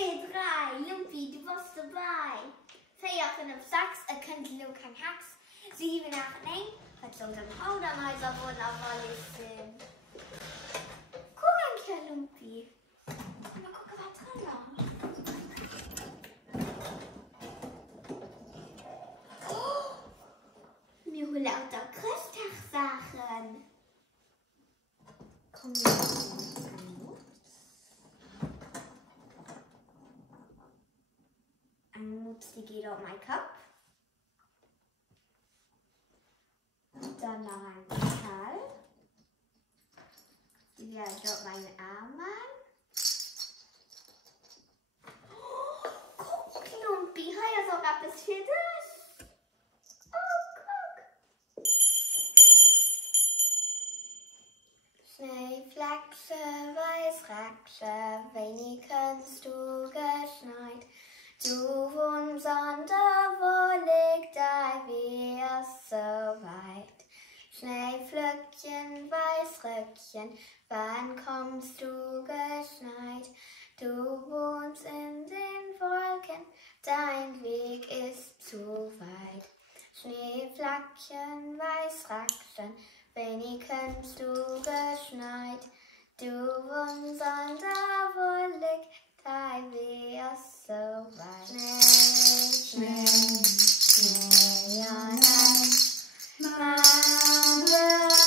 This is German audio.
3, Lumpi, du warst dabei. 4, 5, 6, könnt ihr kein Hacks. 7, 8, 9, hat so ein Haudermeiser wurden auf alles sind. Guck an, Herr Lumpi. Mal gucken, was drin war. Oh, mir holen lauter Christtag-Sachen. Komm, eine Muts, die geht auf meinen Kopf. Dann noch ein Metall. Die wird auf meinen Arm an. Oh, guck, Lumpi, hier ist auch etwas für dich. Oh, guck. Schneeflachse, Weißrachse, wenig kannst du geschneit. Du wohnst an der Wollig, da wär's so weit. Schneeflöckchen, Weißröckchen, wann kommst du geschneit? Du wohnst in den Wolken, dein Weg ist zu weit. Schneeflöckchen, Weißröckchen, wenig kommst du geschneit? Du wohnst an der Wollig, dein Weg ist so weit. Schnee, Schnee, Schnee, ja, nein. Mama.